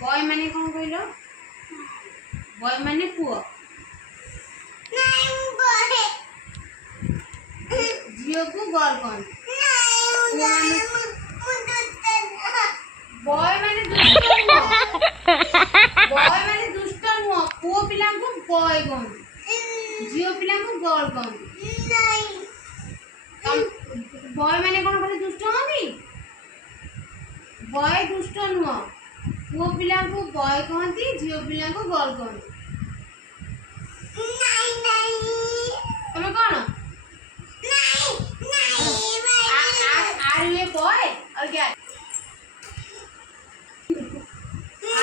boy माने कौन कहलो बॉय माने पुओ नहीं बॉय झियो को गर्ल कौन बॉय माने दुष्ट नुह पुओ पिला को बॉय कौन झियो पिला को गर्ल कौन नहीं बॉय माने कौन खाली दुष्ट होनी बॉय दुष्ट नुह पुओ पिला को बॉय कहती झियो पिला को गर्ल कहती नहीं नहीं तुम कौन नहीं नहीं आर यू ए बॉय और क्या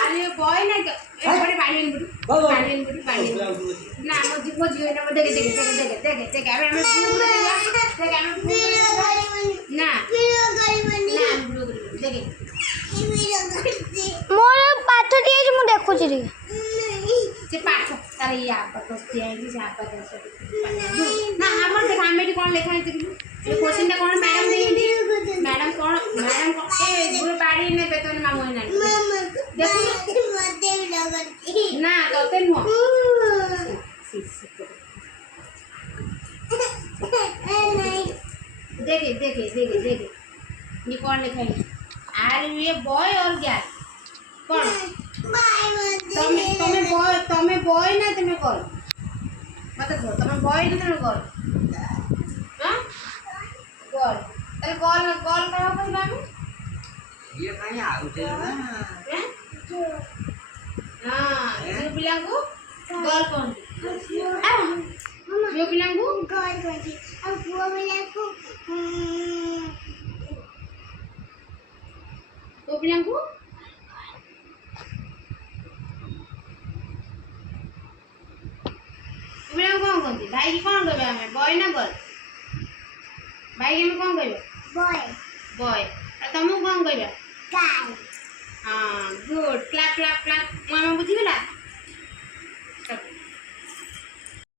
आर यू ए बॉय ना क्या बड़े पानी ना मुझे जियो ना देखे अबे हमें पूरा देखे ना देखे मोर पाठ दिए जे मु देखु छी से पाठ तारे या पर दोस्ती है कि जा पर ना हमर देख हमें कोन लेखा है ये क्वेश्चन ता कोन मैडम कोन ए गुरु बाड़ी ने बेतन मामू है ना देखो ना तोते नु देखे ये कौन लिखा है आर यू ए बॉय और क्या कौन तमे बॉय ना तमे कॉल मतलब तमे बॉय ना तमे कॉल हां कॉल तने कॉल का हो भाई मामी ये कहीं आउट है ना हां ये पिला को कॉल कौन जो पिला को कॉल कौन अब वो पिला को वो पिला को कौन कहते भाई की कौन कहबे हमें बॉय ना गर्ल भाई के हमें कौन कहबे बॉय और तुम कौन कहबे गर्ल हां गुड क्लैप मामा बुझी गेला